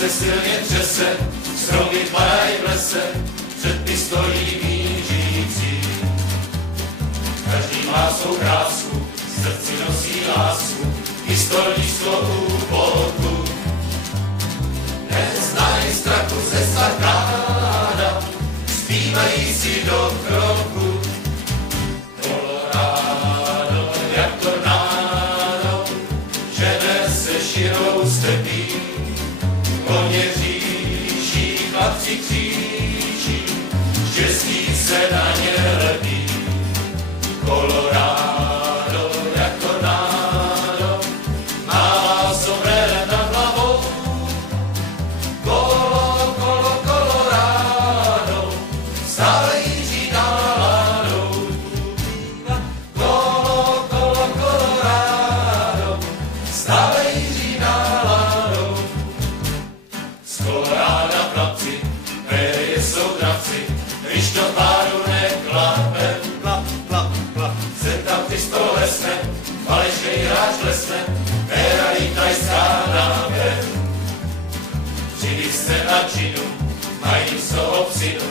se silně třese, stromy padají v lese, předpis stojí mířící. Každý má svou krásku, v srdci nosí lásku, historickou úvodku. Neznají strachu ze sarkáda, zpívají si do kroku. Colorado, jak tornádo, žene se širou stepí, koně říší, chlapci kříží, štěstí se na ně lepí. Colorado, jak tornádo, má sombrero nad hlavou. Kolo, kolo, Colorado, stále jíří náladou. Kolo, kolo, Colorado, stále jíří náladou. Z Coloráda chlapci, prérie jsou dravci, když to páru neklape. Klap, klap, klap, se tam pistole sne, falešnej hráč lesne, éra lítajská nápěv. Přijdi se na činu, mají z toho psinu,